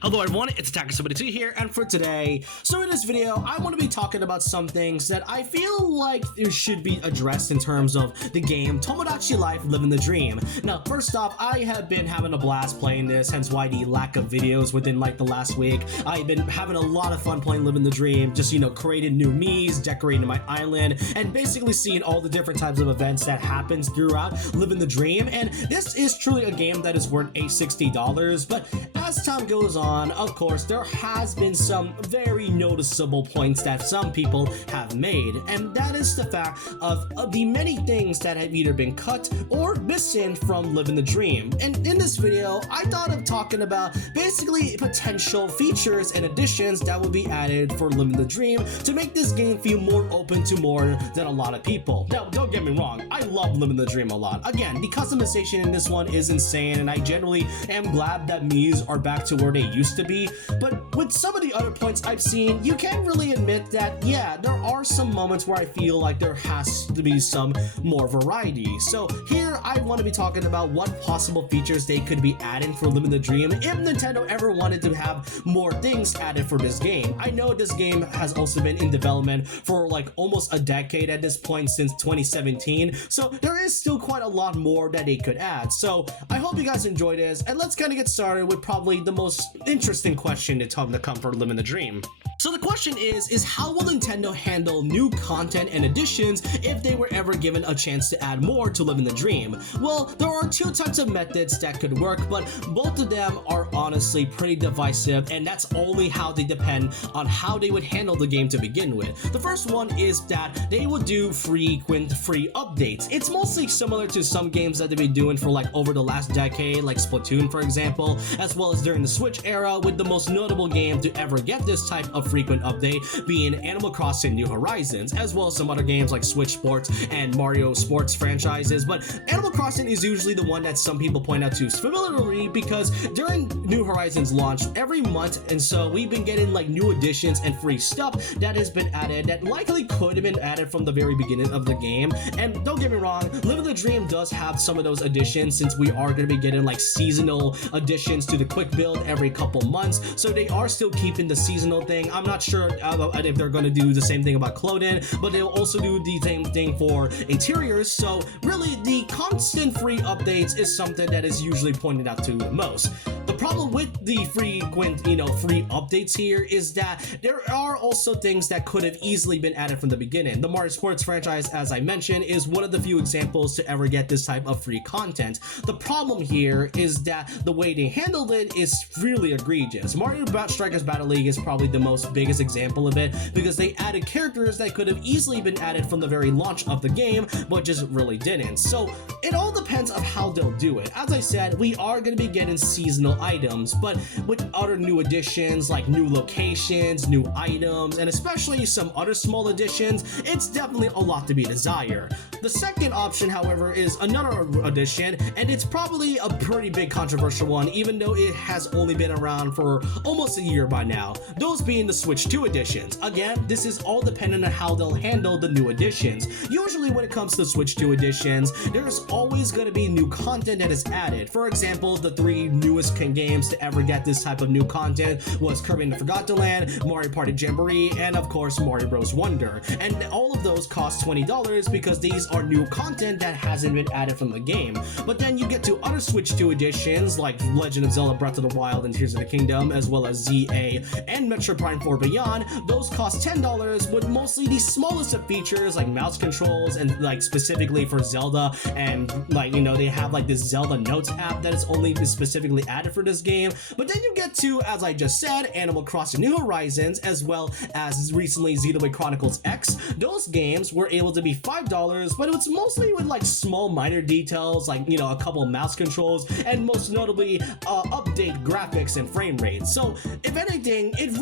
Hello everyone, it's Tomodachi here, and for today, so in this video, I want to be talking about some things that I feel like there should be addressed in terms of the game Tomodachi Life Living the Dream. Now, first off, I have been having a blast playing this, hence why the lack of videos within like the last week. I've been having a lot of fun playing Living the Dream, just creating new Miis, decorating my island, and basically seeing all the different types of events that happens throughout Living the Dream. And this is truly a game that is worth $60, but as time goes on, of course, there has been some very noticeable points that some people have made, and that is the fact of the many things that have either been cut or missing from Living the Dream. And in this video, I thought of talking about basically potential features and additions that will be added for Living the Dream to make this game feel more open to more than a lot of people. Now, don't get me wrong, I love Living the Dream a lot. Again, the customization in this one is insane, and I generally am glad that Miis are back to where they used to be, but with some of the other points I've seen, you can really admit that, yeah, there are some moments where I feel like there has to be some more variety. So here I want to be talking about what possible features they could be adding for Living the Dream if Nintendo ever wanted to have more things added for this game. I know this game has also been in development for like almost a decade at this point, since 2017, so there is still quite a lot more that they could add. So I hope you guys enjoy this, and let's kind of get started with probably the most interesting question to come for Living the Dream. So the question is how will Nintendo handle new content and additions if they were ever given a chance to add more to Living the Dream? Well, there are two types of methods that could work, but both of them are honestly pretty divisive, and that's only how they depend on how they would handle the game to begin with. The first one is that they would do frequent free updates. It's mostly similar to some games that they've been doing for like over the last decade, like Splatoon for example, as well as during the Switch era, with the most notable game to ever get this type of frequent update being Animal Crossing New Horizons, as well as some other games like Switch Sports and Mario Sports franchises. But Animal Crossing is usually the one that some people point out to familiarly, because during New Horizons launch every month, and so we've been getting like new additions and free stuff that has been added that likely could have been added from the very beginning of the game. And don't get me wrong, Living the Dream does have some of those additions, since we are going to be getting like seasonal additions to the quick build every couple months, so they are still keeping the seasonal thing. I'm not sure if they're going to do the same thing about clothing, but they'll also do the same thing for interiors. So really, the constant free updates is something that is usually pointed out to the most. The problem with the frequent, free updates here is that there are also things that could have easily been added from the beginning. The Mario Sports franchise, as I mentioned, is one of the few examples to ever get this type of free content. The problem here is that the way they handled it is really egregious. Mario Strikers Battle League is probably the most biggest example of it, because they added characters that could have easily been added from the very launch of the game, but just really didn't. So it all depends on how they'll do it. As I said, we are going to be getting seasonal items, but with other new additions like new locations, new items, and especially some other small additions, it's definitely a lot to be desired. The second option, however, is another addition, and it's probably a pretty big controversial one, even though it has only been around for almost a year by now. Those being the Switch 2 editions. Again, this is all dependent on how they'll handle the new additions. Usually when it comes to Switch 2 editions, there's always going to be new content that is added. For example, the three newest games to ever get this type of new content was Kirby and the Forgotten Land, Mario Party Jamboree, and of course Mario Bros. Wonder. And all of those cost $20 because these are new content that hasn't been added from the game. But then you get to other Switch 2 editions like Legend of Zelda Breath of the Wild and Tears of the Kingdom, as well as ZA and Metroid Prime 4 Beyond. Those cost $10, with mostly the smallest of features like mouse controls, and like specifically for Zelda, and like they have like this Zelda Notes app that is only specifically added for this game. But then you get to, as I just said, Animal Crossing New Horizons, as well as recently Xenoblade Chronicles X. Those games were able to be $5, but it was mostly with like small minor details like a couple mouse controls, and most notably update graphics and frame rates. So if anything, if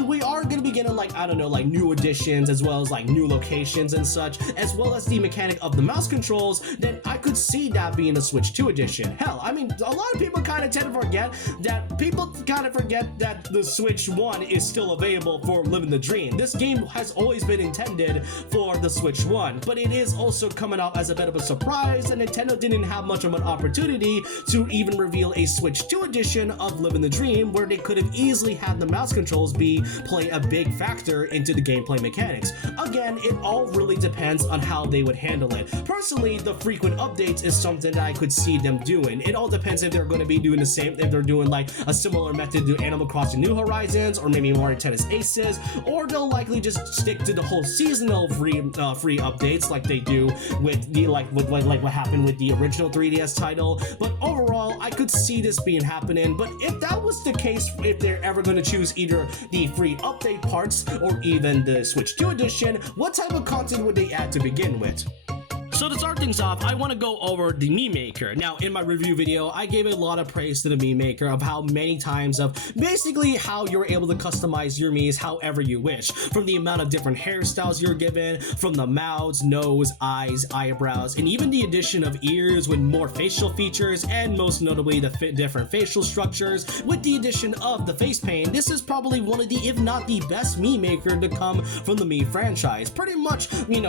we are gonna be getting like, I don't know, like new additions as well as like new locations and such, as well as the mechanic of the mouse controls, then I could see that being a Switch 2 edition. Hell, I mean, a lot of people kind of tend to forget that the Switch 1 is still available for Living the Dream. This game has always been intended for the Switch 1, but it is also coming out as a bit of a surprise, and Nintendo didn't have much of an opportunity to even reveal a Switch 2 edition of Living the Dream, where they could have easily had the mouse controls play a big factor into the gameplay mechanics. Again, it all really depends on how they would handle it. Personally, the frequent updates is something that I could see them doing. It all depends if they're going to be doing the same, if they're doing like a similar method to Animal Crossing New Horizons, or maybe Mario Tennis Aces, or they'll likely just stick to the whole seasonal free updates like they do with the like what happened with the original 3DS title. But overall, I could see this being happening. But if that was the case, if they're ever going to choose either the free update parts or even the Switch 2 edition, what type of content would they add to begin with? So to start things off, I want to go over the Mii Maker. Now, in my review video, I gave a lot of praise to the Mii Maker of how many times of basically how you're able to customize your Miis however you wish. From the amount of different hairstyles you're given, from the mouths, nose, eyes, eyebrows, and even the addition of ears with more facial features, and most notably the different facial structures. With the addition of the face paint, this is probably one of the, if not the best Mii Maker to come from the Mii franchise. Pretty much,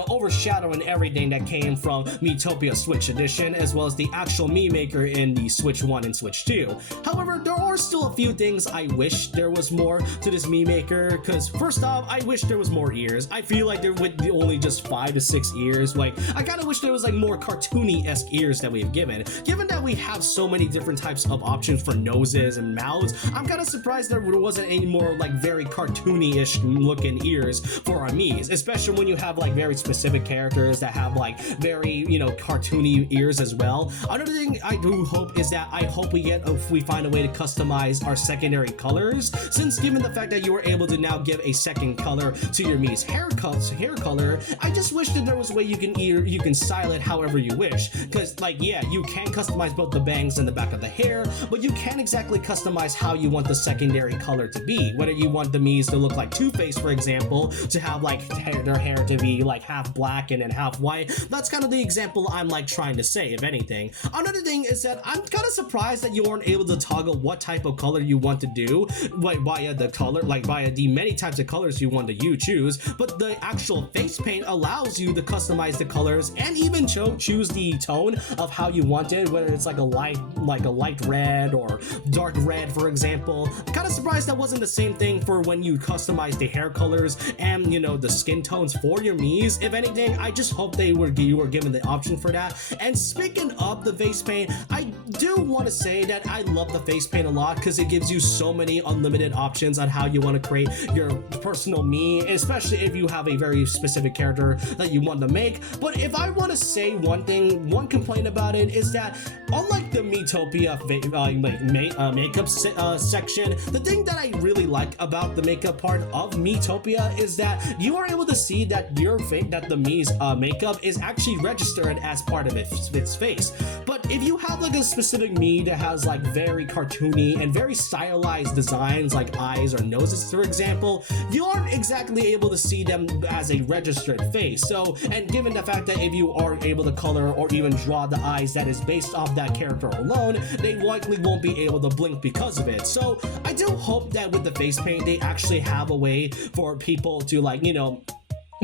overshadowing everything that came from Miitopia Switch Edition, as well as the actual Mii Maker in the Switch 1 and Switch 2. However, there are still a few things I wish there was more to this Mii Maker, because first off, I wish there was more ears. I feel like there would be only just 5 to 6 ears. Like, I kind of wish there was like more cartoony-esque ears that we've given. Given that we have so many different types of options for noses and mouths, I'm kind of surprised there wasn't any more like very cartoony-ish looking ears for our Miis, especially when you have like very specific characters that have like very, cartoony ears as well. Another thing I do hope is that if we find a way to customize our secondary colors, since given the fact that you were able to now give a second color to your Mii's hair color, I just wish that there was a way you can style it however you wish. Because you can customize both the bangs and the back of the hair, but you can't exactly customize how you want the secondary color to be. Whether you want the Mii's to look like Two-Face, for example, to have like their hair to be like half black and then half white. That's kind of the example I'm like trying to say, if anything. Another thing is that I'm kind of surprised that you aren't able to toggle what type of color you want to do via the many types of colors you want to choose, but the actual face paint allows you to customize the colors and even choose the tone of how you want it, whether it's like a light red or dark red, for example. I'm kind of surprised that wasn't the same thing for when you customize the hair colors and the skin tones for your Miis. If anything, I just hope you were given the option for that. And speaking of the face paint, I do want to say that I love the face paint a lot because it gives you so many unlimited options on how you want to create your personal Mii, especially if you have a very specific character that you want to make. But if I want to say one complaint about it is that unlike the Miitopia makeup section, the thing that I really like about the makeup part of Miitopia is that you are able to see that the Mii's makeup is actually registered as part of its face. But if you have like a specific Mii that has like very cartoony and very stylized designs like eyes or noses, for example, you aren't exactly able to see them as a registered face. So, and given the fact that if you are able to color or even draw the eyes that is based off that character alone, they likely won't be able to blink because of it. So I do hope that with the face paint, they actually have a way for people to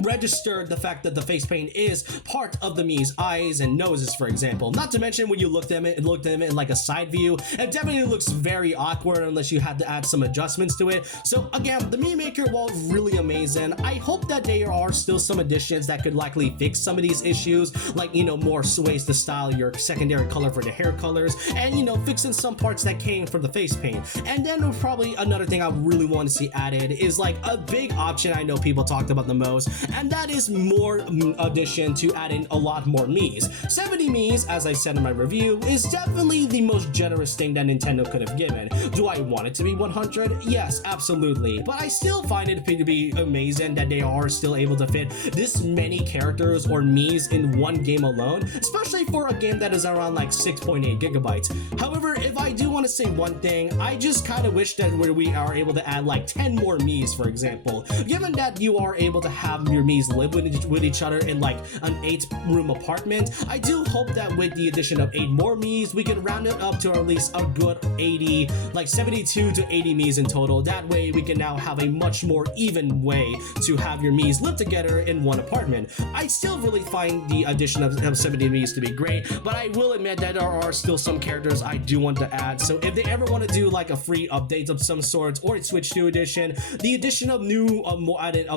register the fact that the face paint is part of the Mii's eyes and noses, for example. Not to mention when you look them in like a side view, it definitely looks very awkward unless you had to add some adjustments to it. So again, the Mii Maker, while really amazing, I hope that there are still some additions that could likely fix some of these issues, like more ways to style your secondary color for the hair colors, and fixing some parts that came from the face paint. And then probably another thing I really want to see added is like a big option I know people talked about the most and that is more addition to adding a lot more Miis. 70 Miis, as I said in my review, is definitely the most generous thing that Nintendo could have given. Do I want it to be 100? Yes, absolutely, but I still find it to be amazing that they are still able to fit this many characters or Miis in one game alone, especially for a game that is around like 6.8 gigabytes. However, if I do want to say one thing, I just kind of wish that we are able to add like 10 more Miis, for example. Given that you are able to have your Miis live with each other in like an 8-room apartment, I do hope that with the addition of 8 more Miis, we can round it up to at least a good 80, like 72 to 80 Miis in total. That way we can now have a much more even way to have your Miis live together in one apartment. I still really find the addition of 70 Miis to be great, but I will admit that there are still some characters I do want to add. So if they ever want to do like a free update of some sort or a Switch 2 edition, the addition of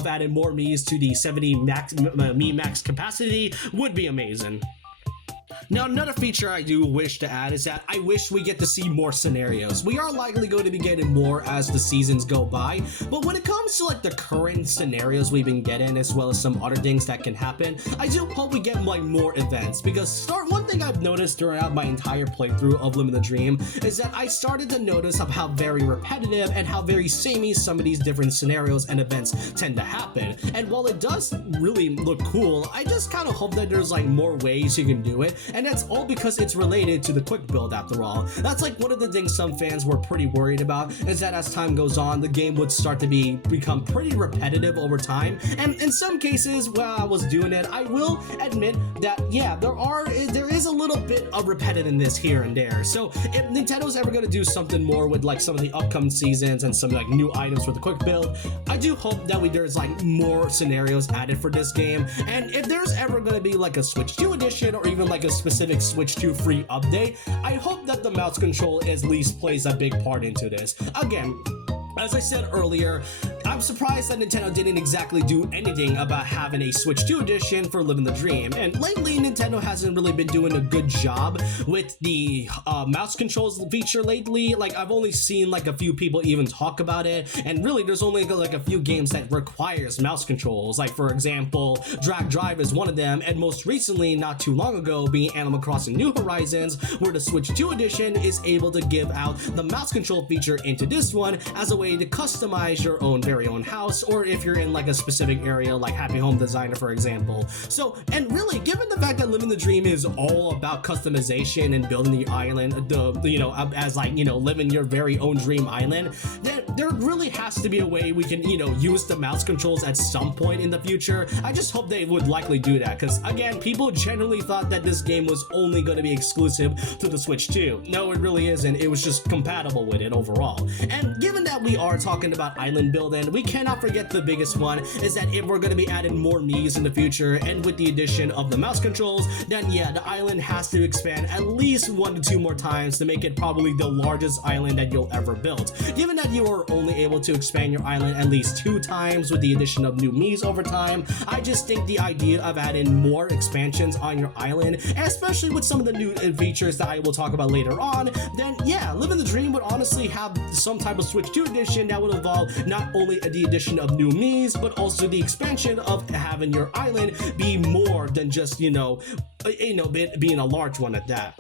adding more Miis to the 70 Mii max capacity would be amazing. Now, another feature I do wish to add is that I wish we get to see more scenarios. We are likely going to be getting more as the seasons go by, but when it comes to like the current scenarios we've been getting, as well as some other things that can happen, I do hope we get like more events, because one thing I've noticed throughout my entire playthrough of Living the Dream is that I started to notice of how very repetitive and how very samey some of these different scenarios and events tend to happen. And while it does really look cool, I just kind of hope that there's like more ways you can do it. And that's all because it's related to the quick build after all. That's like one of the things some fans were pretty worried about, is that as time goes on, the game would start to become pretty repetitive over time. And in some cases, while I was doing it, I will admit that yeah, there is a little bit of repetitiveness here and there. So if Nintendo's ever going to do something more with like some of the upcoming seasons and some like new items for the quick build, I do hope that there's like more scenarios added for this game. And if there's ever going to be like a Switch 2 edition or even like a specific Switch 2 free update, I hope that the mouse control at least plays a big part into this. Again, as I said earlier, I'm surprised that Nintendo didn't exactly do anything about having a Switch 2 edition for Living the Dream, and lately Nintendo hasn't really been doing a good job with the mouse controls feature lately. Like, I've only seen like a few people even talk about it, and really there's only like a few games that requires mouse controls, like for example Drag Drive is one of them, and most recently, not too long ago, being Animal Crossing New Horizons, where the Switch 2 edition is able to give out the mouse control feature into this one as a way to customize your very own house, or if you're in like a specific area like Happy Home Designer, for example. So, and really, given the fact that Living the Dream is all about customization and building the island, as like, living your very own dream island, then there really has to be a way we can, use the mouse controls at some point in the future. I just hope they would likely do that, because again, people generally thought that this game was only going to be exclusive to the Switch 2. No, it really isn't. It was just compatible with it overall. And given that we are talking about island building, we cannot forget the biggest one, is that if we're going to be adding more Miis in the future, and with the addition of the mouse controls, then yeah, the island has to expand at least 1 to 2 more times to make it probably the largest island that you'll ever build. Given that you are only able to expand your island at least 2 times with the addition of new Miis over time, I just think the idea of adding more expansions on your island, and especially with some of the new features that I will talk about later on, then yeah, Living the Dream would honestly have some type of Switch 2 edition that would involve not only the addition of new Miis, but also the expansion of having your island be more than just, being a large one at that.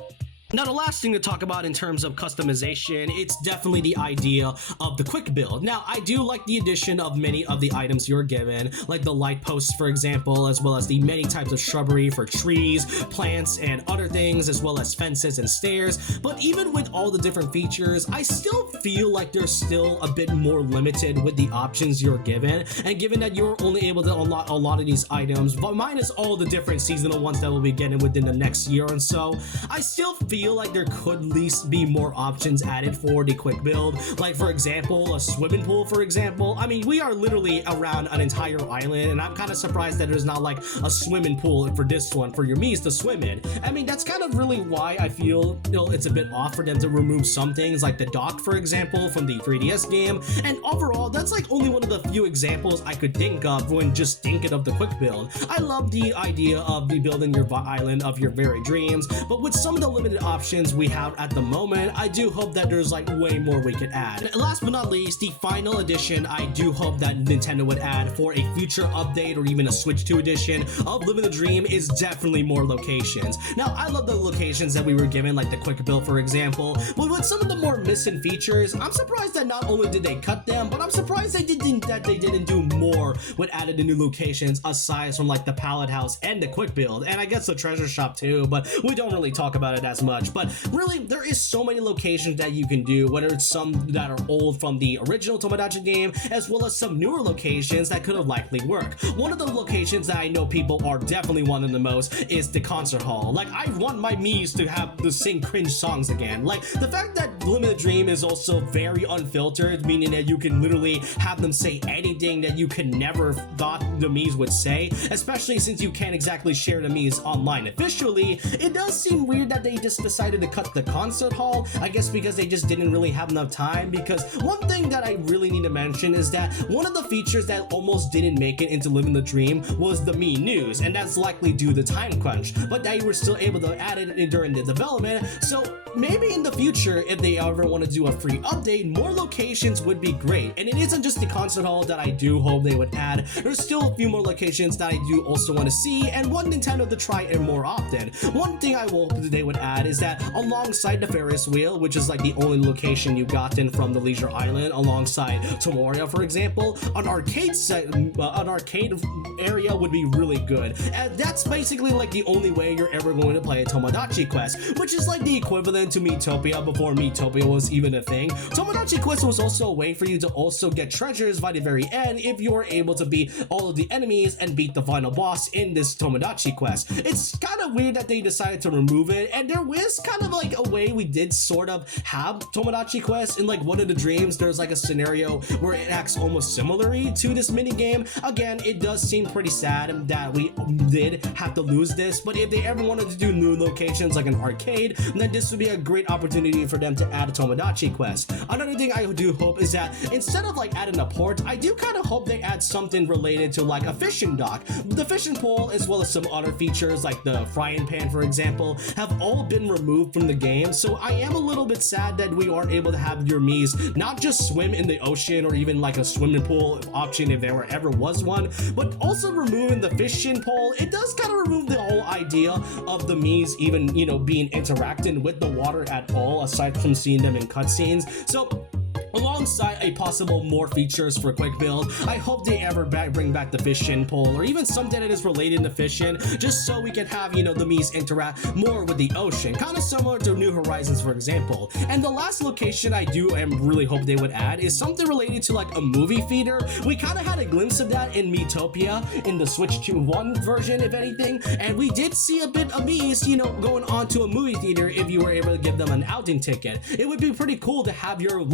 Now, the last thing to talk about in terms of customization, it's definitely the idea of the quick build. Now, I do like the addition of many of the items you're given, like the light posts, for example, as well as the many types of shrubbery for trees, plants, and other things, as well as fences and stairs. But even with all the different features, I still feel like they're still a bit more limited with the options you're given. And given that you're only able to unlock a lot of these items, but minus all the different seasonal ones that we'll be getting within the next year or so, I still feel like there could at least be more options added for the quick build. Like, for example, a swimming pool, for example. I mean, we are literally around an entire island, and I'm kind of surprised that there's not like a swimming pool for this one for your Miis to swim in. I mean, that's kind of really why I feel, it's a bit off for them to remove some things like the dock, for example, from the 3DS game. And overall, that's like only one of the few examples I could think of when just thinking of the quick build. I love the idea of building your island of your very dreams, but with some of the limited options we have at the moment. I do hope that there's like way more we could add. And last but not least, the final edition I do hope that Nintendo would add for a future update or even a Switch 2 edition of Living the Dream is definitely more locations. Now, I love the locations that we were given, like the quick build for example, but with some of the more missing features, I'm surprised that not only did they cut them, but I'm surprised they didn't do more with added new locations aside from like the pallet house and the quick build, and I guess the treasure shop too, but we don't really talk about it as much. But really, there is so many locations that you can do, whether it's some that are old from the original Tomodachi game, as well as some newer locations that could have likely worked. One of the locations that I know people are definitely wanting the most is the concert hall. Like, I want my Miis to sing cringe songs again. Like, the fact that Living the Dream is also very unfiltered, meaning that you can literally have them say anything that you could never thought the Miis would say, especially since you can't exactly share the Miis online officially. It does seem weird that they just decided to cut the concert hall, I guess because they just didn't really have enough time. Because one thing that I really need to mention is that one of the features that almost didn't make it into Living the Dream was the Mii News, and that's likely due to time crunch, but they were still able to add it during the development. So maybe in the future, if they ever want to do a free update, more locations would be great. And it isn't just the concert hall that I do hope they would add. There's still a few more locations that I do also want to see and want Nintendo to try it more often. One thing I hope they would add is that alongside the Ferris wheel, which is like the only location you've gotten from the Leisure Island, alongside Tomoria for example, an arcade area would be really good. And that's basically like the only way you're ever going to play a Tomodachi Quest, which is like the equivalent to Miitopia before Miitopia was even a thing. Tomodachi Quest was also a way for you to also get treasures by the very end if you were able to beat all of the enemies and beat the final boss in this Tomodachi Quest. It's kind of weird that they decided to remove it, and there was kind of like a way we did sort of have Tomodachi Quest in like one of the dreams. There's like a scenario where it acts almost similarly to this mini game. Again, it does seem pretty sad that we did have to lose this, but if they ever wanted to do new locations like an arcade, then this would be a great opportunity for them to add a Tomodachi Quest. Another thing I do hope is that instead of like adding a port, I do kind of hope they add something related to like a fishing dock. The fishing pole, as well as some other features like the frying pan for example, have all been removed from the game, so I am a little bit sad that we aren't able to have your Miis not just swim in the ocean or even like a swimming pool option if there ever was one, but also removing the fishing pole. It does kind of remove the whole idea of the Miis even, you know, being interacting with the water at all, aside from seeing them in cutscenes. So alongside a possible more features for quick build, I hope they ever bring back the fishing pole or even something that is related to fishing, just so we can have, you know, the Miis interact more with the ocean, kind of similar to New Horizons for example. And the last location I do really hope they would add is something related to like a movie theater. We kind of had a glimpse of that in Miitopia in the Switch 2 version if anything, and we did see a bit of Miis, you know, going on to a movie theater if you were able to give them an outing ticket. It would be pretty cool to have your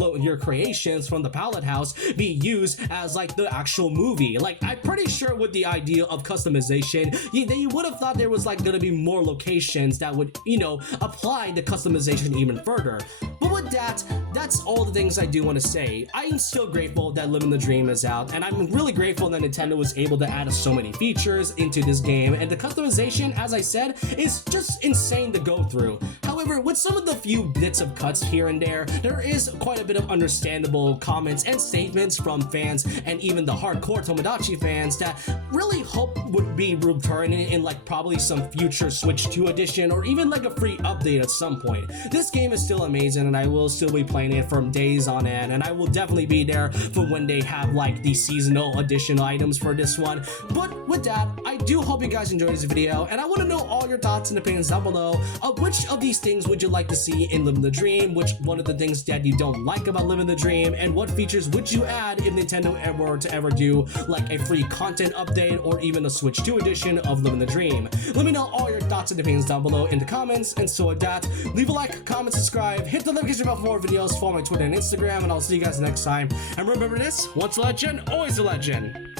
creations from the pallet house be used as like the actual movie. Like, I'm pretty sure with the idea of customization, you would have thought there was like gonna be more locations that would, you know, apply the customization even further. But with that, that's all the things I do want to say. I am still grateful that Living the Dream is out, and I'm really grateful that Nintendo was able to add so many features into this game, and the customization, as I said, is just insane to go through. However, with some of the few bits of cuts here and there is quite a bit of understandable comments and statements from fans and even the hardcore Tomodachi fans that really hope would be returning in like probably some future Switch 2 edition or even like a free update at some point. This game is still amazing, and I will still be playing it for days on end, and I will definitely be there for when they have like the seasonal edition items for this one. But with that, I do hope you guys enjoyed this video, and I want to know all your thoughts and opinions down below of which of these things would you like to see in Living the Dream, which one of the things that you don't like about Living the Dream, and what features would you add if Nintendo were to ever do like a free content update or even a Switch 2 edition of Living the Dream. Let me know all your thoughts and opinions down below in the comments, and so with that, leave a like, comment, subscribe, hit the notification bell for more videos, follow my Twitter and Instagram, and I'll see you guys next time. And remember this, once a legend, always a legend.